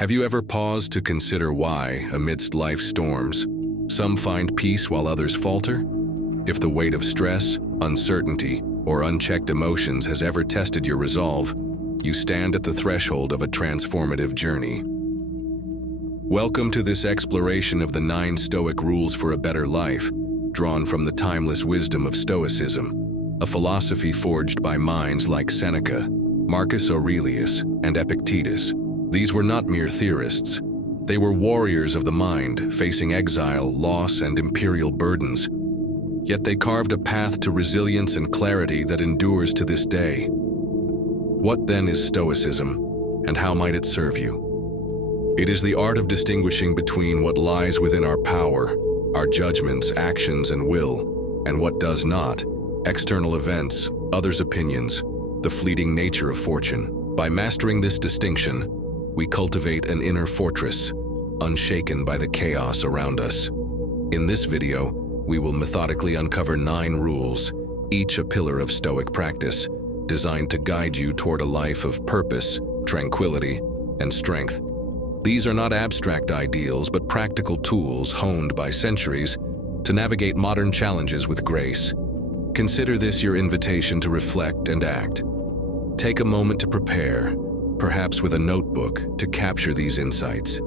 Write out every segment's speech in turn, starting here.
Have you ever paused to consider why, amidst life's storms, some find peace while others falter? If the weight of stress, uncertainty, or unchecked emotions has ever tested your resolve, you stand at the threshold of a transformative journey. Welcome to this exploration of the 9 Stoic Rules for a better life, drawn from the timeless wisdom of Stoicism, a philosophy forged by minds like Seneca, Marcus Aurelius, and Epictetus. These were not mere theorists. They were warriors of the mind, facing exile, loss, and imperial burdens. Yet they carved a path to resilience and clarity that endures to this day. What then is Stoicism, and how might it serve you? It is the art of distinguishing between what lies within our power, our judgments, actions, and will, and what does not, external events, others' opinions, the fleeting nature of fortune. By mastering this distinction, we cultivate an inner fortress, unshaken by the chaos around us. In this video, we will methodically uncover 9 rules, each a pillar of Stoic practice, designed to guide you toward a life of purpose, tranquility, and strength. These are not abstract ideals, but practical tools honed by centuries to navigate modern challenges with grace. Consider this your invitation to reflect and act. Take a moment to prepare, perhaps with a notebook, to capture these insights.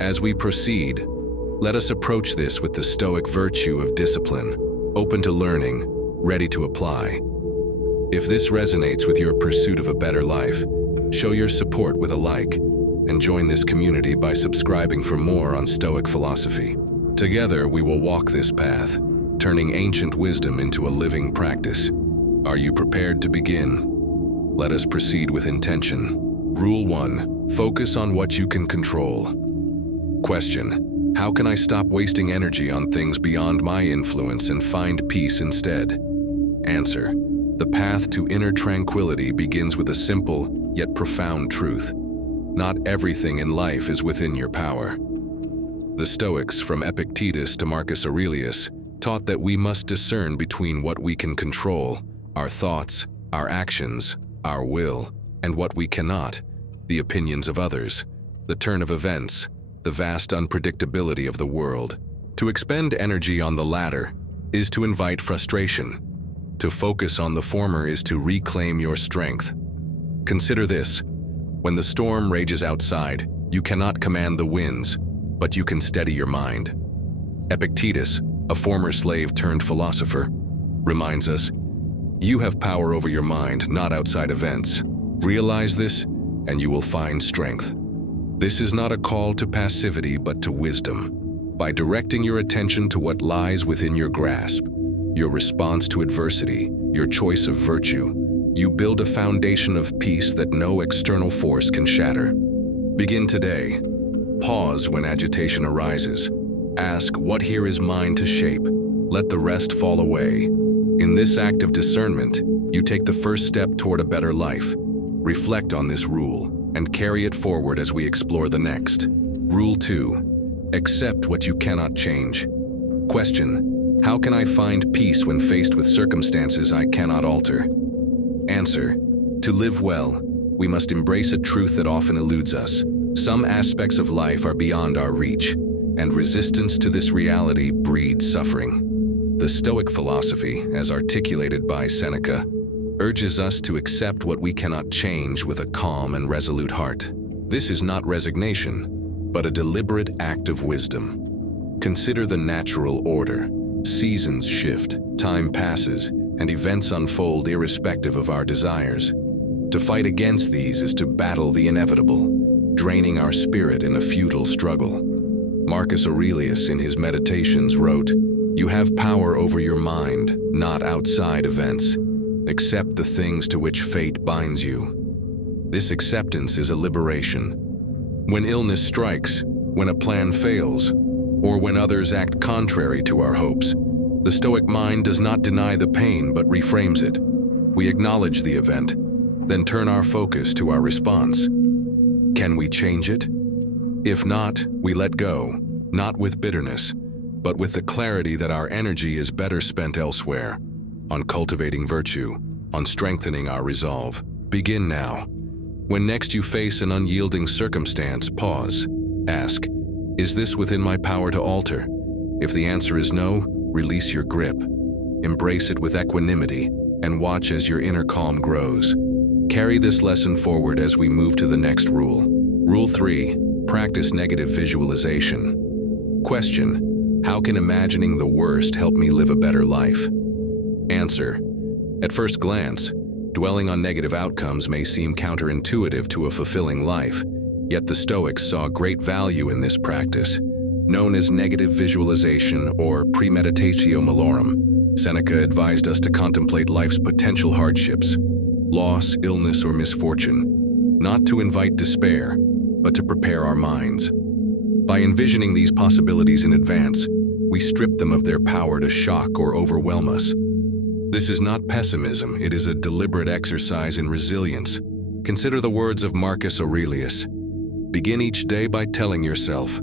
As we proceed, let us approach this with the Stoic virtue of discipline, open to learning, ready to apply. If this resonates with your pursuit of a better life, show your support with a like, and join this community by subscribing for more on Stoic philosophy. Together, we will walk this path, turning ancient wisdom into a living practice. Are you prepared to begin? Let us proceed with intention. Rule 1. Focus on what you can control. Question: how can I stop wasting energy on things beyond my influence and find peace instead? Answer: the path to inner tranquility begins with a simple yet profound truth. Not everything in life is within your power. The Stoics, from Epictetus to Marcus Aurelius, taught that we must discern between what we can control, our thoughts, our actions, our will, and what we cannot, the opinions of others, the turn of events, the vast unpredictability of the world. To expend energy on the latter is to invite frustration. To focus on the former is to reclaim your strength. Consider this: when the storm rages outside, you cannot command the winds, but you can steady your mind. Epictetus, a former slave turned philosopher, reminds us, you have power over your mind, not outside events. Realize this, and you will find strength. This is not a call to passivity, but to wisdom. By directing your attention to what lies within your grasp, your response to adversity, your choice of virtue, you build a foundation of peace that no external force can shatter. Begin today. Pause when agitation arises. Ask, what here is mine to shape? Let the rest fall away. In this act of discernment, you take the first step toward a better life. Reflect on this rule and carry it forward as we explore the next. Rule 2. Accept what you cannot change. Question: how can I find peace when faced with circumstances I cannot alter? Answer: to live well, we must embrace a truth that often eludes us. Some aspects of life are beyond our reach, and resistance to this reality breeds suffering. The Stoic philosophy, as articulated by Seneca, urges us to accept what we cannot change with a calm and resolute heart. This is not resignation, but a deliberate act of wisdom. Consider the natural order. Seasons shift, time passes, and events unfold irrespective of our desires. To fight against these is to battle the inevitable, draining our spirit in a futile struggle. Marcus Aurelius, in his Meditations, wrote, "You have power over your mind, not outside events. Accept the things to which fate binds you." This acceptance is a liberation. When illness strikes, when a plan fails, or when others act contrary to our hopes, the Stoic mind does not deny the pain but reframes it. We acknowledge the event, then turn our focus to our response. Can we change it? If not, we let go, not with bitterness, but with the clarity that our energy is better spent elsewhere, on cultivating virtue, on strengthening our resolve. Begin now. When next you face an unyielding circumstance, pause. Ask, is this within my power to alter? If the answer is no, release your grip. Embrace it with equanimity and watch as your inner calm grows. Carry this lesson forward as we move to the next rule. Rule 3. Practice negative visualization. Question: how can imagining the worst help me live a better life? Answer: at first glance, dwelling on negative outcomes may seem counterintuitive to a fulfilling life, yet the Stoics saw great value in this practice. Known as negative visualization or premeditatio malorum, Seneca advised us to contemplate life's potential hardships, loss, illness, or misfortune, not to invite despair, but to prepare our minds. By envisioning these possibilities in advance, we strip them of their power to shock or overwhelm us. This is not pessimism, it is a deliberate exercise in resilience. Consider the words of Marcus Aurelius. Begin each day by telling yourself,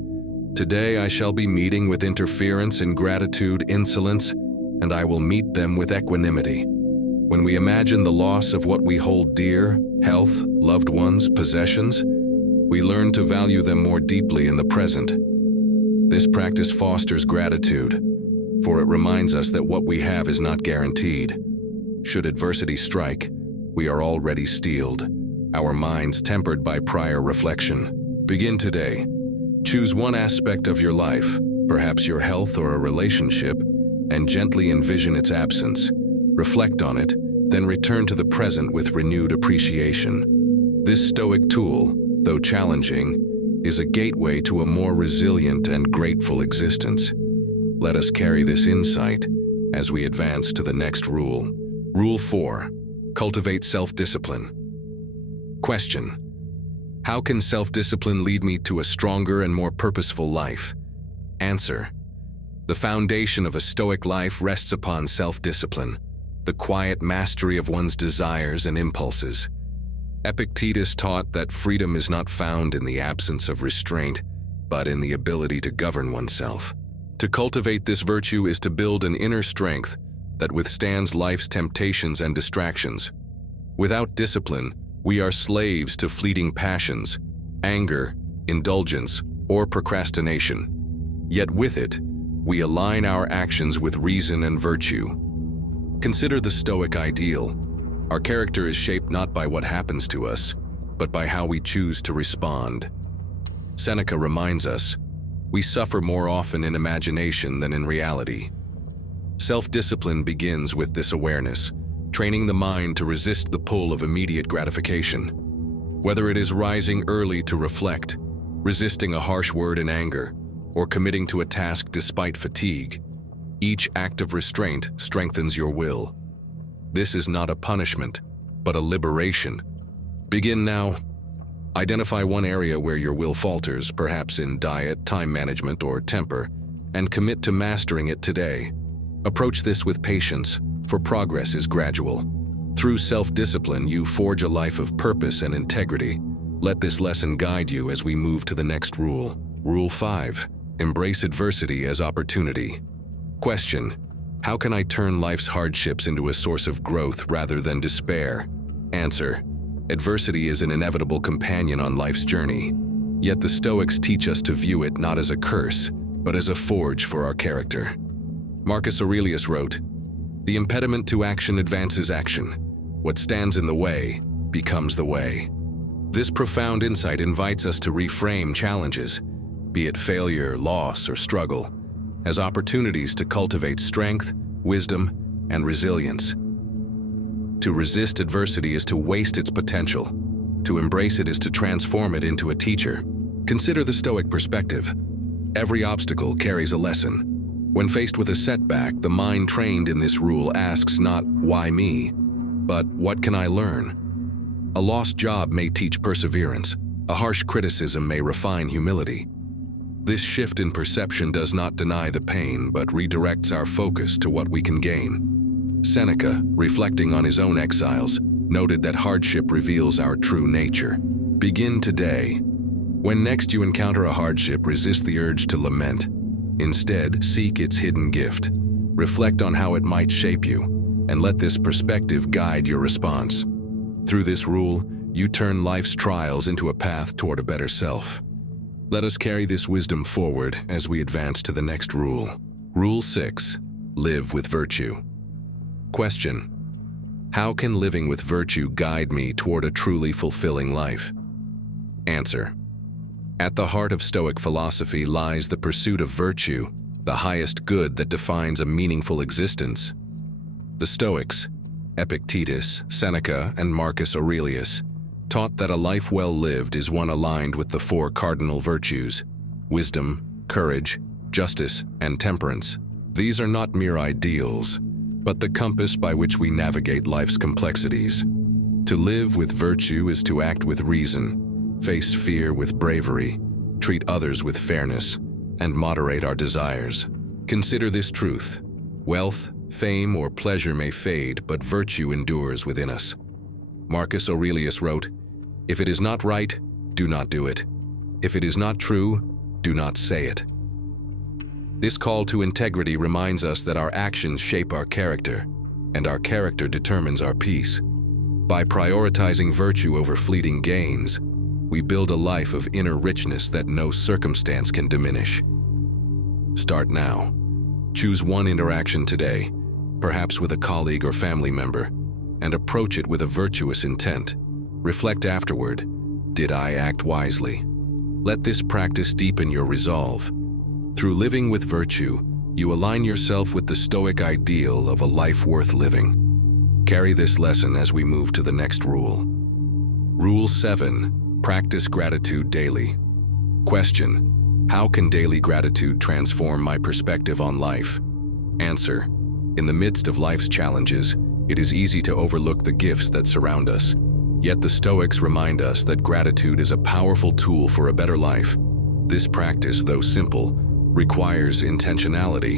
"Today I shall be meeting with interference, ingratitude, insolence, and I will meet them with equanimity." When we imagine the loss of what we hold dear, health, loved ones, possessions, we learn to value them more deeply in the present. This practice fosters gratitude, for it reminds us that what we have is not guaranteed. Should adversity strike, we are already steeled, our minds tempered by prior reflection. Begin today. Choose one aspect of your life, perhaps your health or a relationship, and gently envision its absence. Reflect on it, then return to the present with renewed appreciation. This Stoic tool, though challenging, is a gateway to a more resilient and grateful existence. Let us carry this insight as we advance to the next rule. Rule 4. Cultivate self-discipline. Question: how can self-discipline lead me to a stronger and more purposeful life? Answer: the foundation of a Stoic life rests upon self-discipline, the quiet mastery of one's desires and impulses. Epictetus taught that freedom is not found in the absence of restraint, but in the ability to govern oneself. To cultivate this virtue is to build an inner strength that withstands life's temptations and distractions. Without discipline, we are slaves to fleeting passions, anger, indulgence, or procrastination. Yet with it, we align our actions with reason and virtue. Consider the Stoic ideal. Our character is shaped not by what happens to us, but by how we choose to respond. Seneca reminds us, we suffer more often in imagination than in reality. Self-discipline begins with this awareness, training the mind to resist the pull of immediate gratification. Whether it is rising early to reflect, resisting a harsh word in anger, or committing to a task despite fatigue, each act of restraint strengthens your will. This is not a punishment, but a liberation. Begin now. Identify one area where your will falters, perhaps in diet, time management, or temper, and commit to mastering it today. Approach this with patience, for progress is gradual. Through self-discipline, you forge a life of purpose and integrity. Let this lesson guide you as we move to the next rule. Rule 5. Embrace adversity as opportunity. Question: how can I turn life's hardships into a source of growth rather than despair? Answer: adversity is an inevitable companion on life's journey. Yet the Stoics teach us to view it not as a curse, but as a forge for our character. Marcus Aurelius wrote, "The impediment to action advances action. What stands in the way becomes the way." This profound insight invites us to reframe challenges, be it failure, loss, or struggle, as opportunities to cultivate strength, wisdom, and resilience. To resist adversity is to waste its potential. To embrace it is to transform it into a teacher. Consider the Stoic perspective. Every obstacle carries a lesson. When faced with a setback, the mind trained in this rule asks not, "Why me?" but "What can I learn?" A lost job may teach perseverance. A harsh criticism may refine humility. This shift in perception does not deny the pain, but redirects our focus to what we can gain. Seneca, reflecting on his own exiles, noted that hardship reveals our true nature. Begin today. When next you encounter a hardship, resist the urge to lament. Instead, seek its hidden gift. Reflect on how it might shape you, and let this perspective guide your response. Through this rule, you turn life's trials into a path toward a better self. Let us carry this wisdom forward as we advance to the next rule. Rule 6. Live with virtue. Question: how can living with virtue guide me toward a truly fulfilling life? Answer: at the heart of Stoic philosophy lies the pursuit of virtue, the highest good that defines a meaningful existence. The Stoics, Epictetus, Seneca, and Marcus Aurelius, taught that a life well lived is one aligned with the four cardinal virtues: wisdom, courage, justice, and temperance. These are not mere ideals, but the compass by which we navigate life's complexities. To live with virtue is to act with reason, face fear with bravery, treat others with fairness, and moderate our desires. Consider this truth: wealth, fame, or pleasure may fade, but virtue endures within us. Marcus Aurelius wrote, "If it is not right, do not do it. If it is not true, do not say it." This call to integrity reminds us that our actions shape our character, and our character determines our peace. By prioritizing virtue over fleeting gains, we build a life of inner richness that no circumstance can diminish. Start now. Choose one interaction today, perhaps with a colleague or family member, and approach it with a virtuous intent. Reflect afterward: did I act wisely? Let this practice deepen your resolve. Through living with virtue, you align yourself with the Stoic ideal of a life worth living. Carry this lesson as we move to the next rule. Rule 7. Practice gratitude daily. Question: how can daily gratitude transform my perspective on life? Answer: in the midst of life's challenges, it is easy to overlook the gifts that surround us. Yet the Stoics remind us that gratitude is a powerful tool for a better life. This practice, though simple, requires intentionality,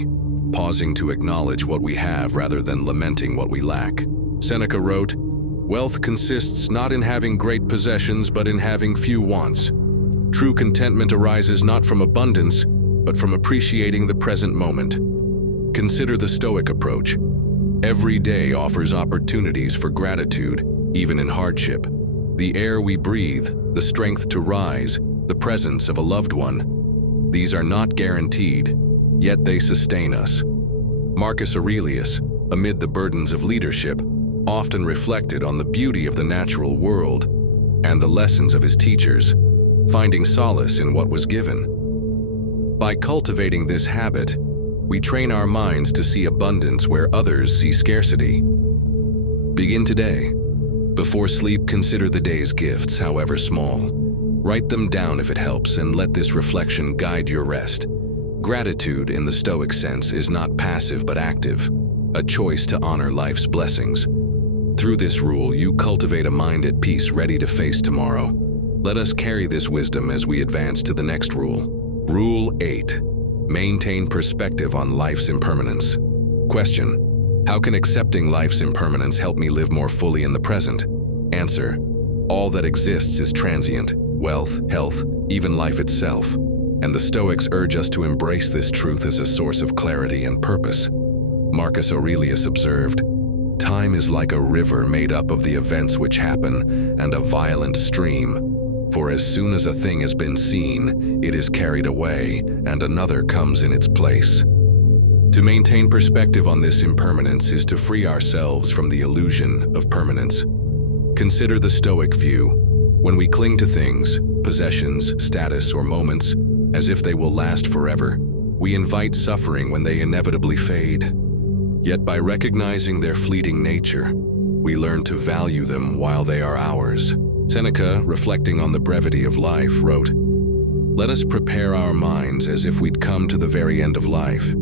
pausing to acknowledge what we have rather than lamenting what we lack. Seneca wrote, "Wealth consists not in having great possessions, but in having few wants. True contentment arises not from abundance, but from appreciating the present moment." Consider the Stoic approach. Every day offers opportunities for gratitude, even in hardship. The air we breathe, the strength to rise, the presence of a loved one. These are not guaranteed, yet they sustain us. Marcus Aurelius, amid the burdens of leadership, often reflected on the beauty of the natural world and the lessons of his teachers, finding solace in what was given. By cultivating this habit, we train our minds to see abundance where others see scarcity. Begin today. Before sleep, consider the day's gifts, however small. Write them down if it helps, and let this reflection guide your rest. Gratitude, in the Stoic sense, is not passive but active, a choice to honor life's blessings. Through this rule, you cultivate a mind at peace, ready to face tomorrow. Let us carry this wisdom as we advance to the next rule. Rule 8. Maintain perspective on life's impermanence. Question: how can accepting life's impermanence help me live more fully in the present? Answer: all that exists is transient. Wealth, health, even life itself. And the Stoics urge us to embrace this truth as a source of clarity and purpose. Marcus Aurelius observed, "Time is like a river made up of the events which happen, and a violent stream. For as soon as a thing has been seen, it is carried away, and another comes in its place." To maintain perspective on this impermanence is to free ourselves from the illusion of permanence. Consider the Stoic view. When we cling to things, possessions, status, or moments, as if they will last forever, we invite suffering when they inevitably fade. Yet by recognizing their fleeting nature, we learn to value them while they are ours. Seneca, reflecting on the brevity of life, wrote, "Let us prepare our minds as if we'd come to the very end of life.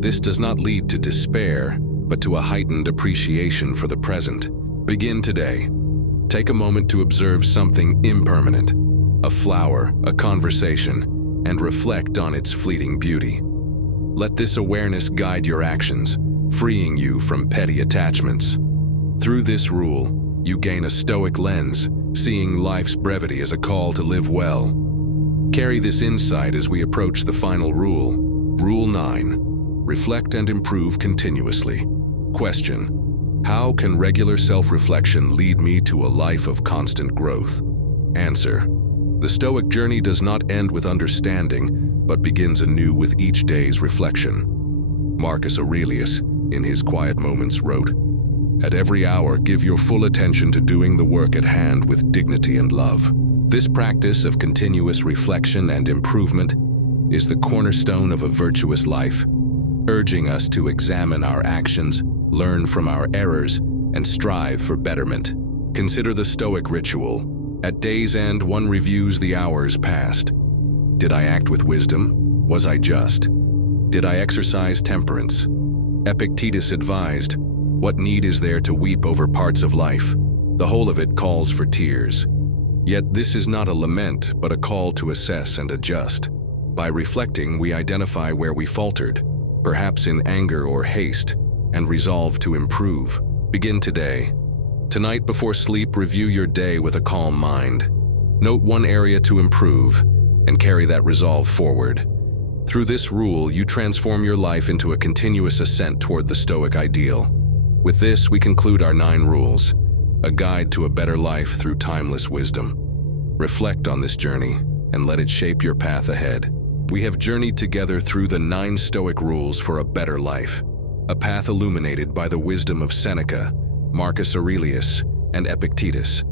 This does not lead to despair, but to a heightened appreciation for the present. Begin today. Take a moment to observe something impermanent, a flower, a conversation, and reflect on its fleeting beauty. Let this awareness guide your actions, freeing you from petty attachments. Through this rule, you gain a Stoic lens, seeing life's brevity as a call to live well. Carry this insight as we approach the final rule. Rule 9. Reflect and improve continuously. Question: How can regular self-reflection lead me to a life of constant growth? Answer: the Stoic journey does not end with understanding, but begins anew with each day's reflection. Marcus Aurelius, in his Quiet Moments, wrote, "At every hour, give your full attention to doing the work at hand with dignity and love." This practice of continuous reflection and improvement is the cornerstone of a virtuous life, urging us to examine our actions, learn from our errors, and strive for betterment. Consider the Stoic ritual. At day's end, one reviews the hours past. Did I act with wisdom? Was I just? Did I exercise temperance? Epictetus advised, "What need is there to weep over parts of life? The whole of it calls for tears." Yet this is not a lament, but a call to assess and adjust. By reflecting, we identify where we faltered, perhaps in anger or haste, and resolve to improve. Begin today. Tonight before sleep, review your day with a calm mind. Note one area to improve, and carry that resolve forward. Through this rule, you transform your life into a continuous ascent toward the Stoic ideal. With this, we conclude our 9 rules, a guide to a better life through timeless wisdom. Reflect on this journey, and let it shape your path ahead. We have journeyed together through the 9 Stoic rules for a better life, a path illuminated by the wisdom of Seneca, Marcus Aurelius, and Epictetus.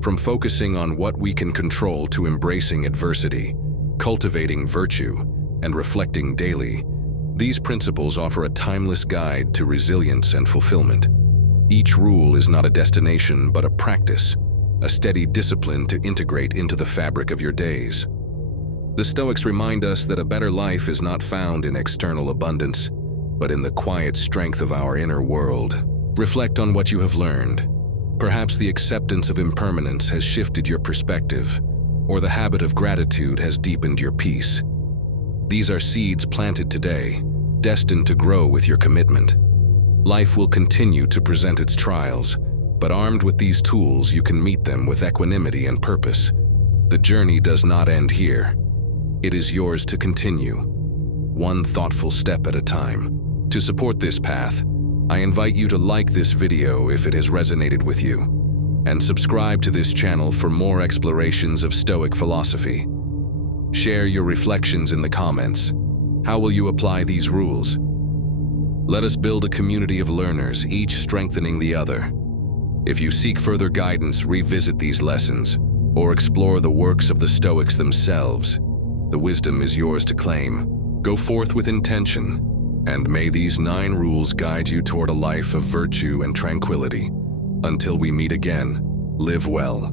From focusing on what we can control to embracing adversity, cultivating virtue, and reflecting daily, these principles offer a timeless guide to resilience and fulfillment. Each rule is not a destination but a practice, a steady discipline to integrate into the fabric of your days. The Stoics remind us that a better life is not found in external abundance, but in the quiet strength of our inner world. Reflect on what you have learned. Perhaps the acceptance of impermanence has shifted your perspective, or the habit of gratitude has deepened your peace. These are seeds planted today, destined to grow with your commitment. Life will continue to present its trials, but armed with these tools, you can meet them with equanimity and purpose. The journey does not end here. It is yours to continue, one thoughtful step at a time. To support this path, I invite you to like this video if it has resonated with you, and subscribe to this channel for more explorations of Stoic philosophy. Share your reflections in the comments. How will you apply these rules? Let us build a community of learners, each strengthening the other. If you seek further guidance, revisit these lessons, or explore the works of the Stoics themselves. The wisdom is yours to claim. Go forth with intention, and may these 9 rules guide you toward a life of virtue and tranquility. Until we meet again, live well.